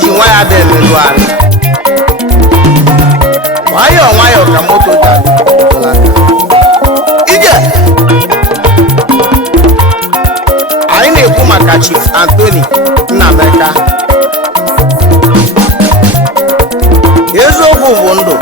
ji nwa ya dị emelu anyị nwayọọ nwayọọ ka moto ji ije anyị na-ekwu maka Chief Anthony Nnameka eziokwu bụ ndụ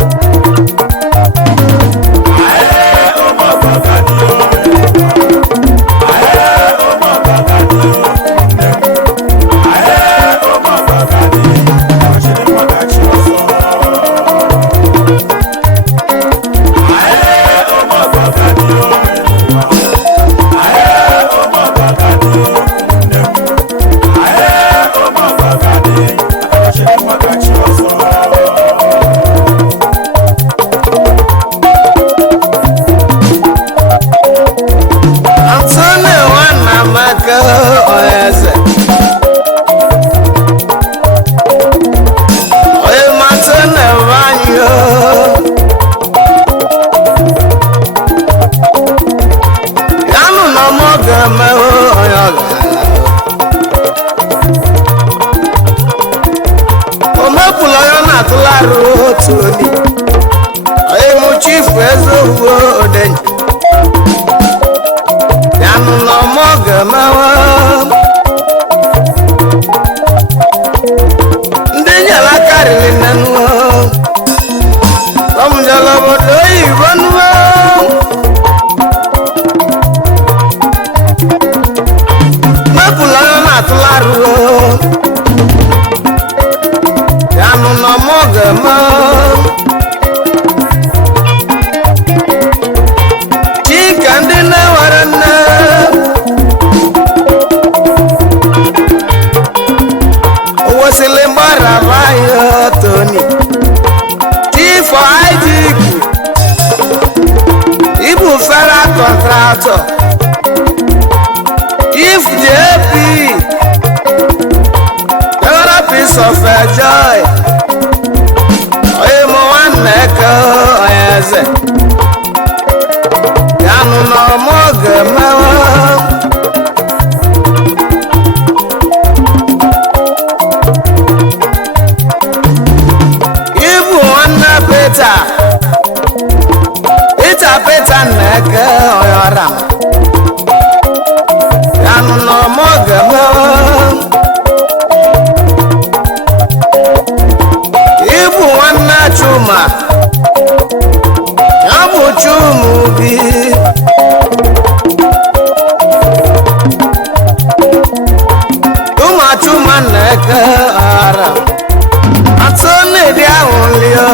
Chief eziokwu odenye ya nụ n'ọmọgọ mawa ndị nyala karịrị na nuo ọmụjọlọ obodo oyibo nuo mepụla ya na-atụlarụ ya nụ n'ọmọgọ mawa Tony Chief ID Ibu Federal Contractor If JP Every piece of joy Oye mo waneko oyeze Yanu no moge mawa Peter neke oyora yanu no mogemo ibu wana chuma yabu chumu bi chuma neke ara atone dia onlio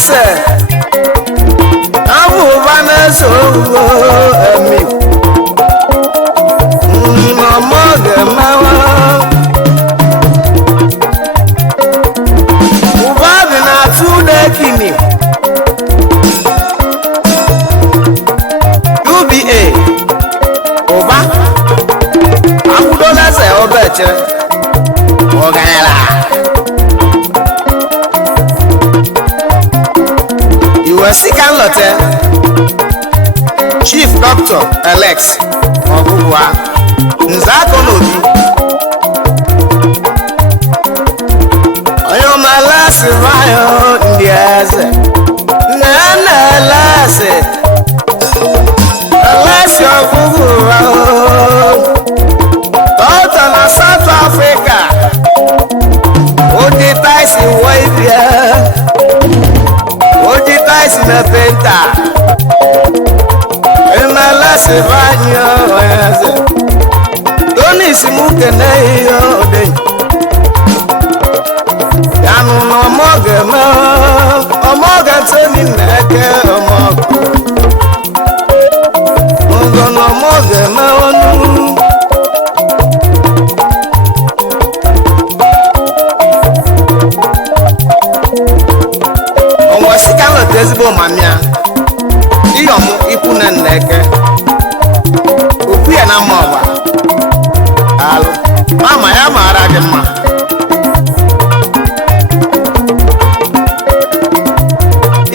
ese abụ ụba na-eso ugbo emi ọmọ ga-emewe ụba dị na-atụ dekini UBA ụba akwụdola eze obeche ọgaranya iwesika nlote Chief Dr. Alex Ọgwụgwa Nzako n'obi onye ọmalasi vayo ndị eze nna elesi Ọgwụgwa Tọta na South Africa Oji taisi woibia Oji taisi na penta Emalasi vanyo eze Tony simuke na iyo ode Yanu n'omoge me Omoge Tony neke omoge Ogo n'omoge me onu Onwe sika lote ezigbo mamia Iyom ikwu na nneke Okwu ya na mma ọgba Alụ mama ya mara gị mma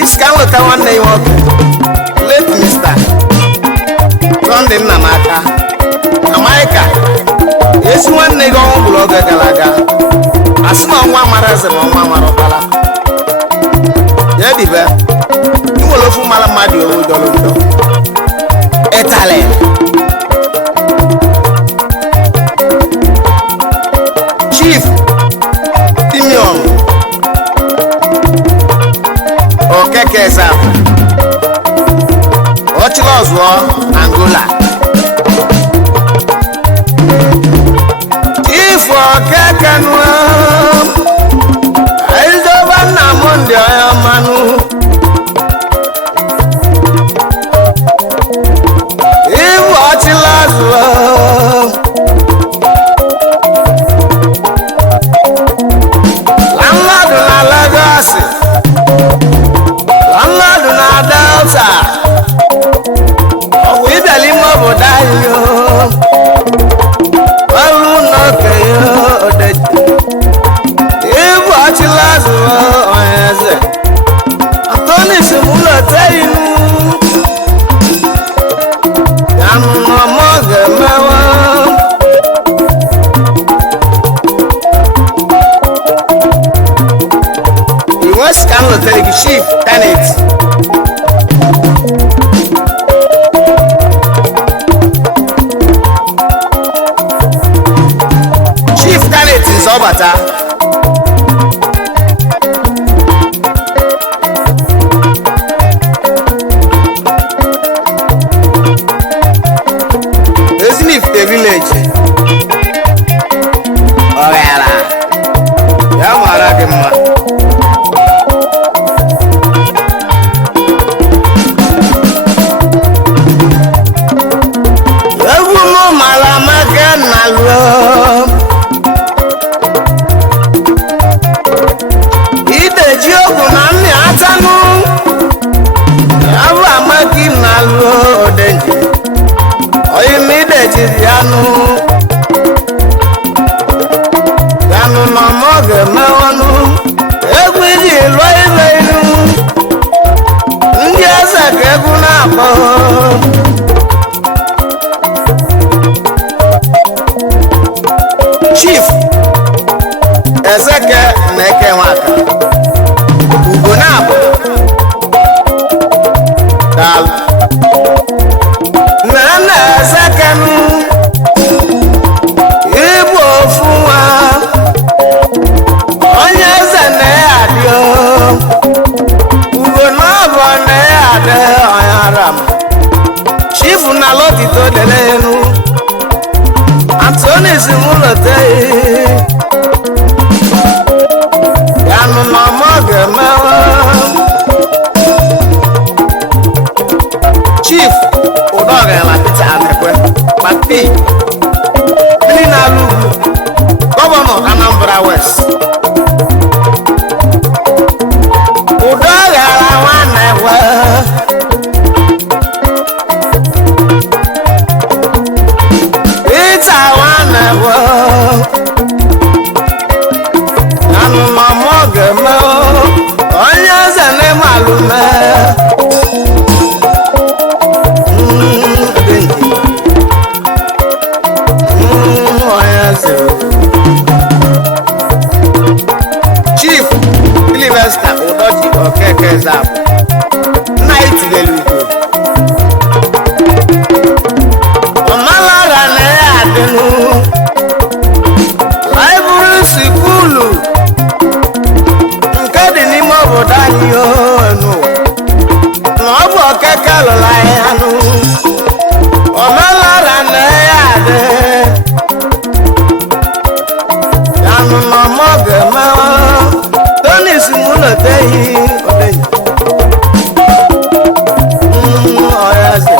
Isika nweta nwanne ya nwoke late Mr. Sunday Nnamaka Amaika esi nwanne gị ọnwụ bụrụ oge gara aga asị na ọnwa mara eze na ọnwa mara ọkpara ya dibe inwere ofu mara mmadụ owu dọrọ ndọ Italy Chief Timion Okeke Zapụ Ọchịlọzụọ Angola Chief Okeke nụọ Aizọba nna m ndị ọya mmanụ Ibu Ọchịlọzụọ Landlord na Lagos Landlord na Delta Ọgwụ ịbịala ime obodo anyị ọrụ n'oke ya odeji Ibu Ọchịlọzụọ onye eze Anthony simulate inu ya n'ọmọ ga-emewe West Kano Telegi Chief Tenet Chief Tenet Nzọbata Ezinifite Village Ọghara ya mara gị mma Ideji ogwu na nne atanụ Abụ amaki na alụ odenji Oyim ideji yanụ Yanụ na ọmọge mewọnụ Egwu iji lụọ ibe inu Ndị eze ka egwu na-akpọ Chief Ezeke na-eke nwaka Ugo na-abụ Daalụ Nna Ezeke nụ Ibu ofu nwa Onye eze na-adị Ugo na-abụ na-adị ọyaram Chief na lotito dele enu Anthony simulate Yanu n'ọmọ ga-emewe Chief Udogala Peter Amekwe Papi ndị na-alụ ugwu gọvanọ Anambra West Udogala nwanne gwa Peter nwanne gwa anụmamọgeme onye eze na-emalụme Chief Sylvester Udoji Okeke Zab nna itidelu ugwu ọmalara na ya adịnụ laịbrị sikulu nke dị n'ime obodo anyị onu na ọ bụ Okeke lụrụ anyị anụ ọmalara na ya adị anụ na ọmọgeme Tony Simulotehi Odeyi ọya sị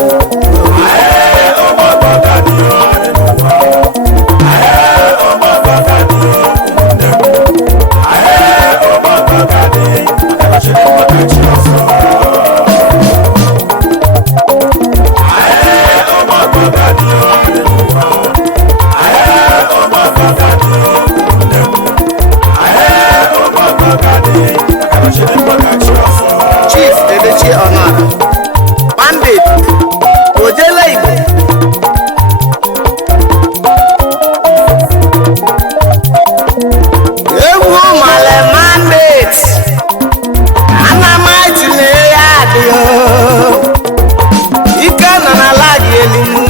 Chief Edechi Onara Bandit Ojele Igbo egwu male Bandit Anamaiti na ya adịghị ike nọ n'ala gị elimu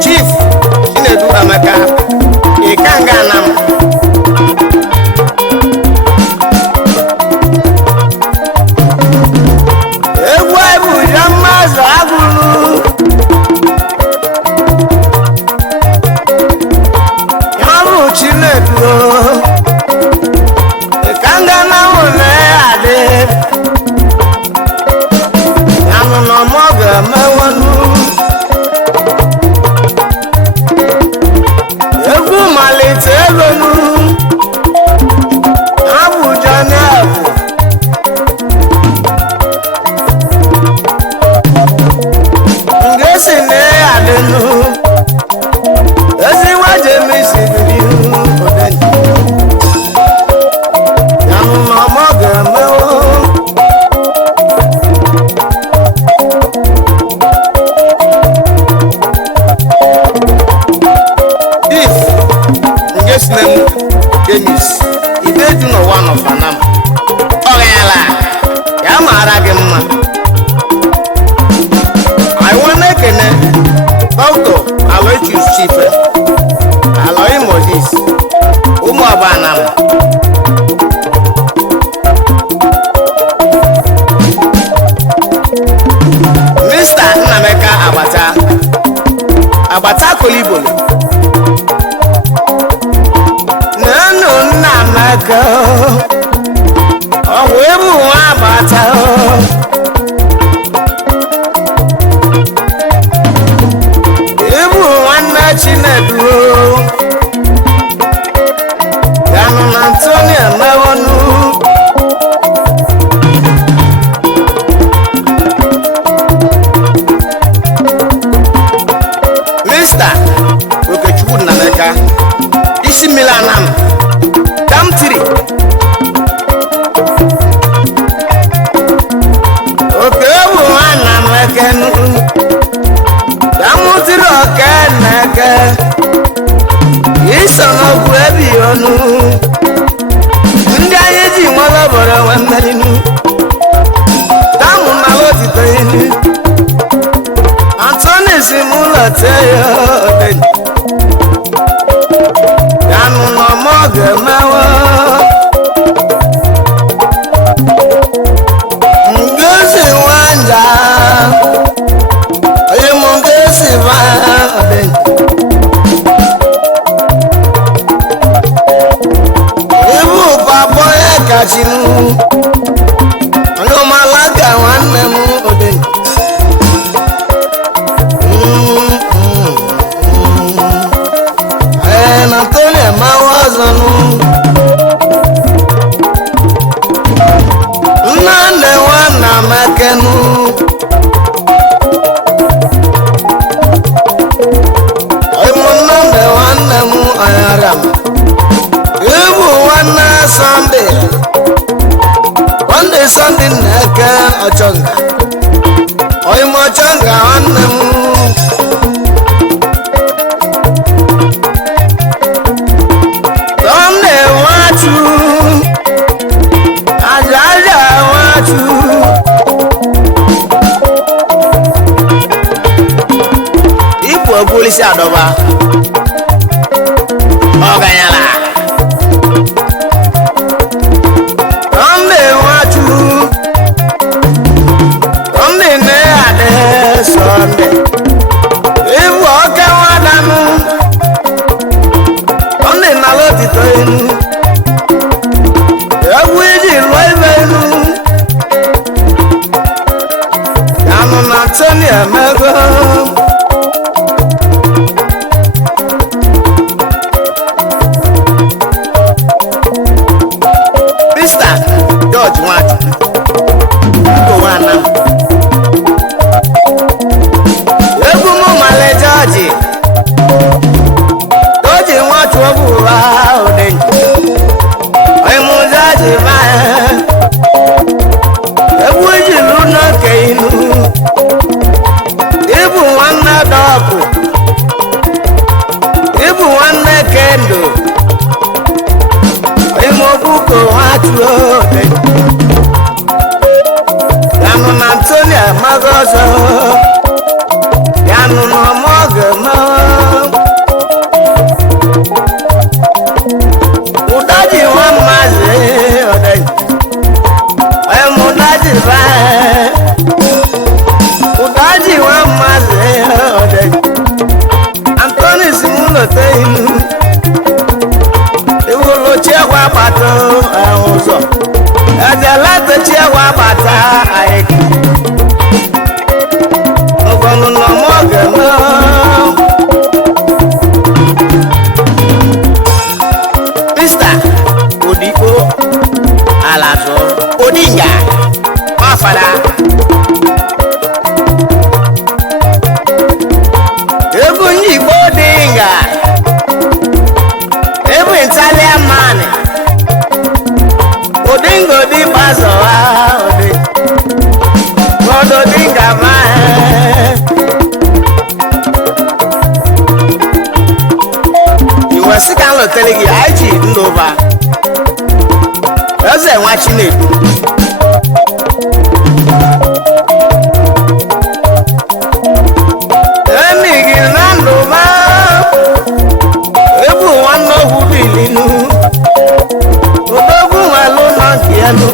Chief Chinedu Amaka Ikanga Nam egwu ebu ya mmazụ agụrụ ya bụ Chinedu Ikanga Nam na ya adị ya nụ na ọmọgọ emewanụ egwu malite egonu Abuja na-abụ ngesi na-adịnụ ezigbo Jemisi birihu Odeyi ya nụ na ọmọgọ emewo if ngesinem Denis Ideju no one of Anam ọgala ya mara gị mma I wanna ekene Dr. Aloysius Chife Aloy Moses ụmụ ọba Anam Mr. Nnameka Agbata Kolibolo nanu Nnameka ọwụ ebu nwa Agbata ebu nwanne Chinedu ganụ na Anthony emewonu Mr. Okechukwu Nnameka isi mmiri Anam Kamtiri oke ebu Nnameka Kamtiri Okeneke iso n'ogwu ebi ọnụ ndị anyị ji nwere obodo nwe mmerinu tamụ na otito ilu Anthony Simulotehi Odeyi yanụ na ọmọgọ emewo ngezi nwanja onye mụ ngezi ba wee gbuolisi adọba ọganyala Sunday Nwachukwu Sunday na-adị Sunday ibu ọka nwadanụ Sunday na lotito enu egwu iji lụọ ibe enu yanụ na Tony emego Mr. George Nwachukwu egwu m male George Nwachukwu bụrụ ahụ dị ịmụ George egwu iji lụ n'oke inu ịbụ nwanne dọkụ ịbụ nwanne kendo Imobuko Nwachukwu yanụ na Anthony Amagozo yanụ na Ọmọgema Udaji nwa mmazi Udaji Udaji nwa mmazi Anthony Simulote inu Chiegwa gbata ụzọ ejelete chiegwa gbata anyị ọgbọnụ nọ mọge Mr. Odigbo Alazụ Odinga Mafada ebe onye Igbo Odinga Italian man Odingo di Bazoa Odinga man Iwe sika nlo telegi IG ndova Eze nwa Chinedu Emigi na ndova Ebu nwanne ogwu bilinu Odogwu nwelu nọ nke elu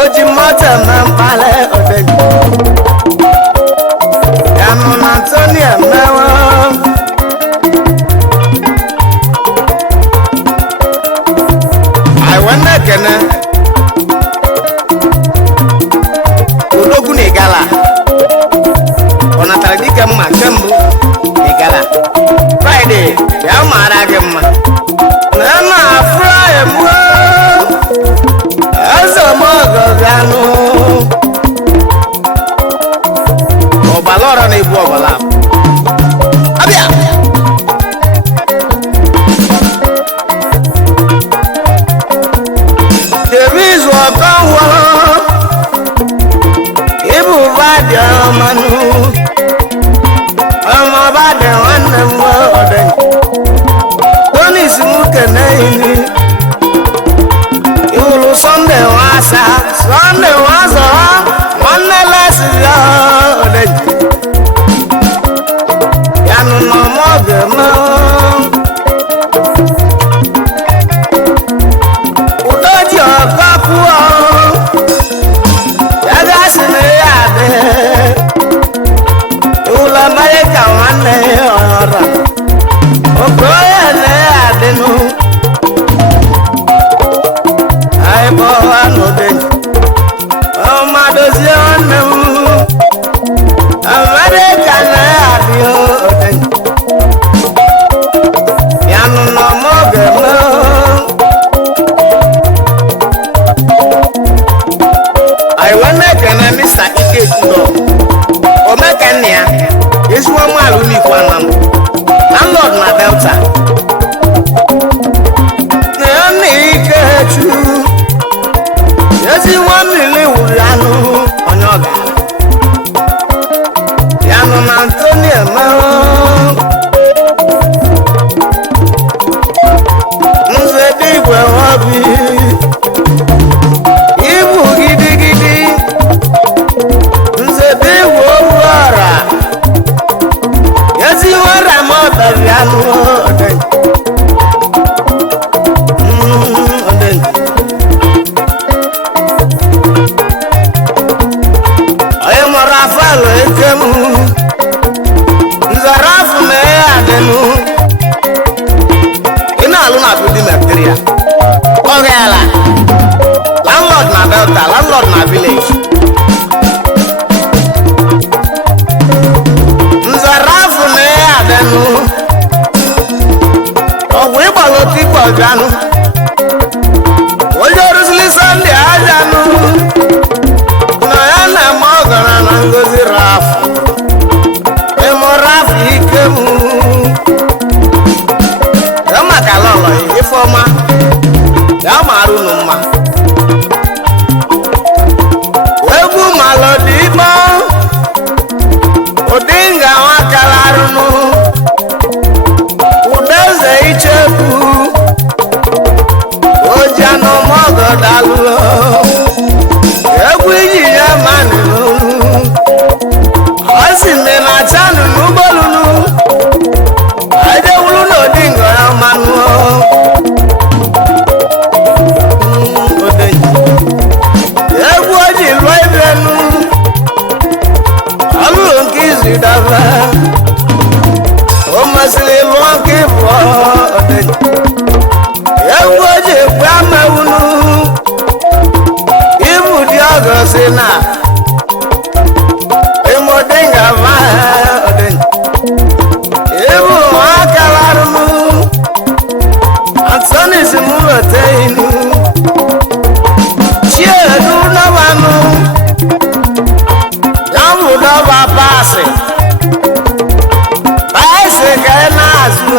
Oji moto na mkpale odegwu Yanụ na Anthony emewo Aiwene ekene Odogwu na Igala Ọ natara dike mma nke mbụ Igala Friday ya mara gị mma na Friday mụ eze mọgọ bịanụ ọbala ọrụ na-ebu ọbala abịa Davis ọkọwọ ịbụ badị ọmanụ ọmọ badị nwanne m ọdị Tony Simuke n'ini iwulu Sunday Nwasa Sunday Nwasa nwanne lesi ya ọdịji yanụ na Ọmọgema Udoji Ọkakwuo ya gasị na ya adị iwulu Amerika nwanne ya ọhọrọ Okoye na-adịnụ anyị bụ ọhanụdị ọmadozie nwanne m Amerịka na-adị ode yanụ na Ọmọgema anyị wee na-ekene Mr. Ikechukwu Omekenne ya ezigbo mmadụ n'ikwu anam landlord na Delta na Ikechu ezi nwamili wuru anụ onye ọga yanụ na Anthony emewo Nze dị igwe nwobi ibu gidigidi Nze dị igwe owu ọra esi mbe na chanu n'ugbolunu aje wulu n'odi ngo ya mmanụ egwu oji lụọ ibenu ọlụlụ nke izu daba o masịrị lụọ nke ịbụọ egwu oji ekwe amewunu ibu dị ọgọ si na ịmụdịnga ma ibu akalarụmụ Antonis mụlọteinu chiedu nọbanụ ya bụ dọba pasị ka ị na-azụ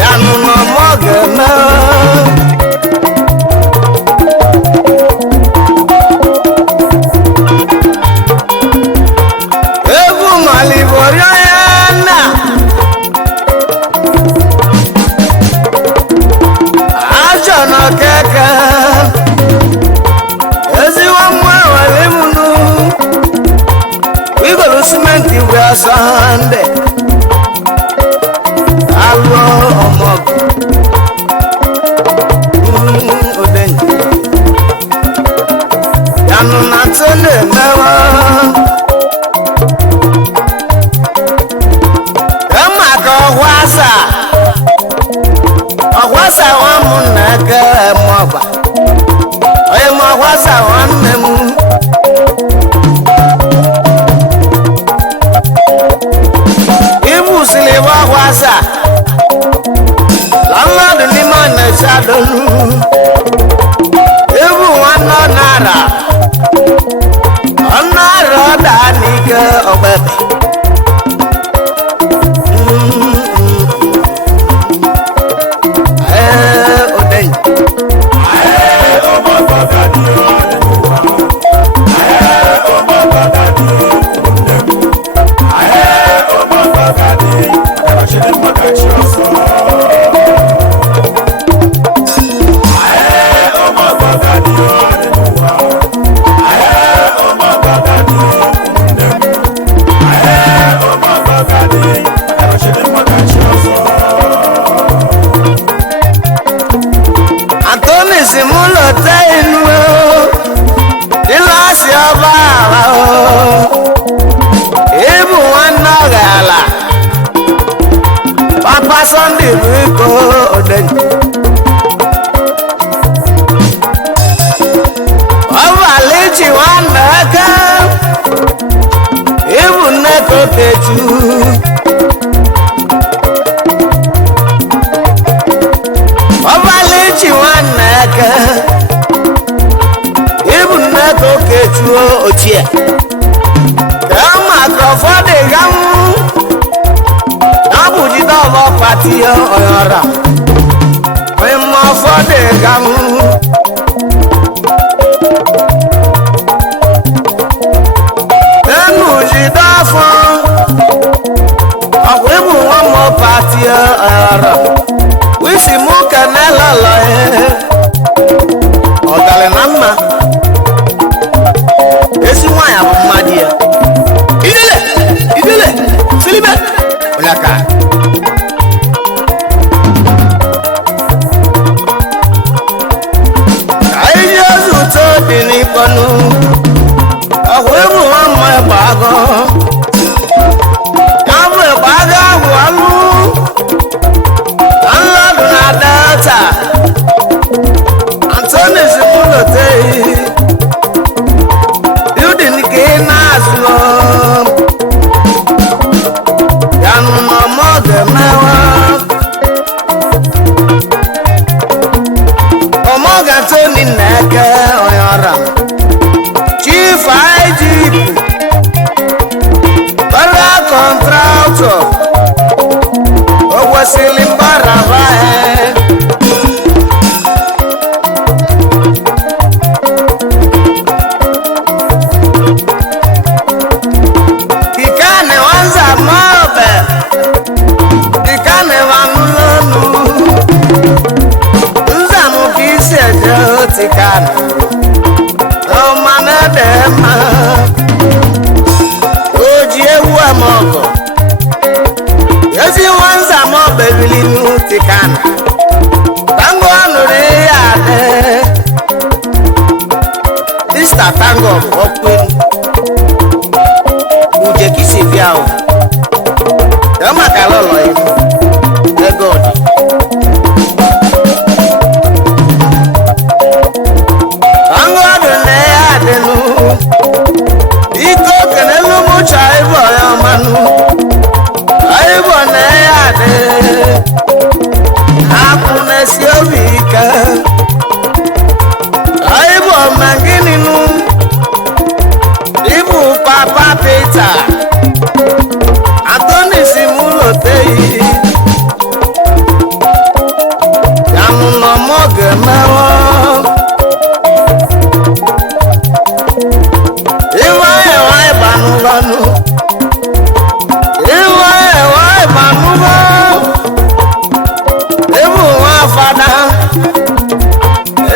ya nụnọ mọ ga-eme egwu maliborio ya na ajọ nọ keke ezigbo nwa nwere mụnụ igolu simenti bụ asande alụọ ọmọgụ odenye yanụ na ntụ na-emewa maka ọgwasa nwa m na-eke mọba onye m ọgwasa nwanne m siliva wasa landlord ni man sadonu ebu wano nara onara danike obebe oden Antonis mụlọteinu dịlasị ọba ala ịbụ nwanne ọgala papa Sunday bụ iko odenye ọbalichi nwanne aka ịbụ nne kokechu ọbalichi nwanne aka ịbụ nne kokechu ochie ka maka ụfọdụ gamụ abu jide ọbọ pati ọyọra onye mma ụfọdụ gamụ enu jide afọ ọkwa ịbụ nwa mma pati ọyọra wisi mụ kenelọlọ ọgali na mma esi nwanyị bụ mmadụ ya idele filibe olaka anyị ozuto dị n'ikpọnụ ọhụ ebu nwa mma ịgbago ya bụ ịgbago ahụ alụ nladụ na delta Antonis mụlọteinu building ka ị na-azụ Omoga Tony Neke Oyora Chief IGP Bara Contractor Owasili Mbarava Dikane wanza mobe Dikane wamulonu Nzamu kisi ejo tikana Omane dema Delta Anthony Simulotei Yanu no moge mewo Iwa banu banu Iwa banu banu Ebu wa fada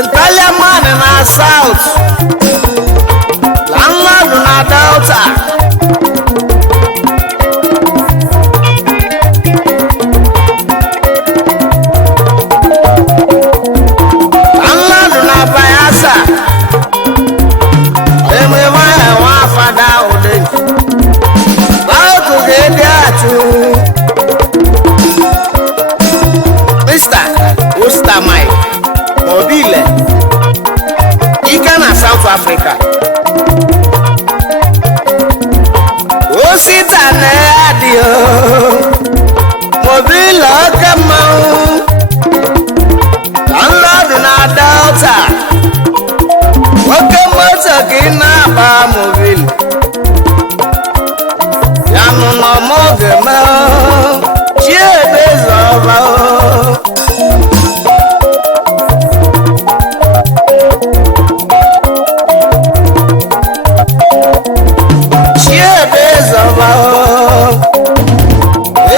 Italian man in our south Landlord in our Delta Landlord in our Bayasa Eme wa fada ode Bao to get ya Mr. Mike Mobile Ika na South Africa Osita na adio Mobile okama Landlord na Delta Okama takina ba mobile Yanu no moge ma Chiebe zova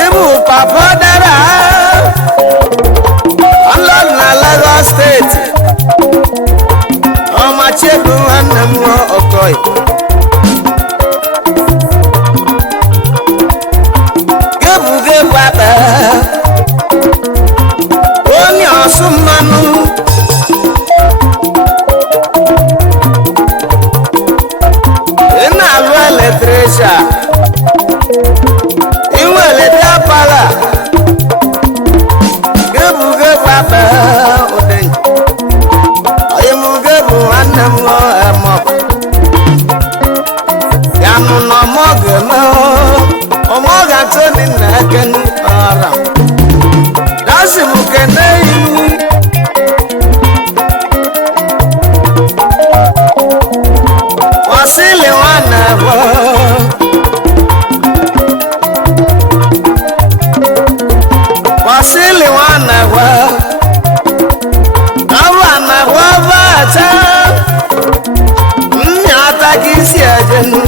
Ibu papa dara Allah na Lagos State Oma chebu anamwa okoi Gebu aba Onye osumanu Ina alu electrician Pala Gebu apa odeng Ayemu gebu anamwo emok Yanu no moge mo Omoga toni nakenu aram Dasi mukene ilu Wasili wanabo Wasili wanawa Awana wabata Nyata kisi ajenu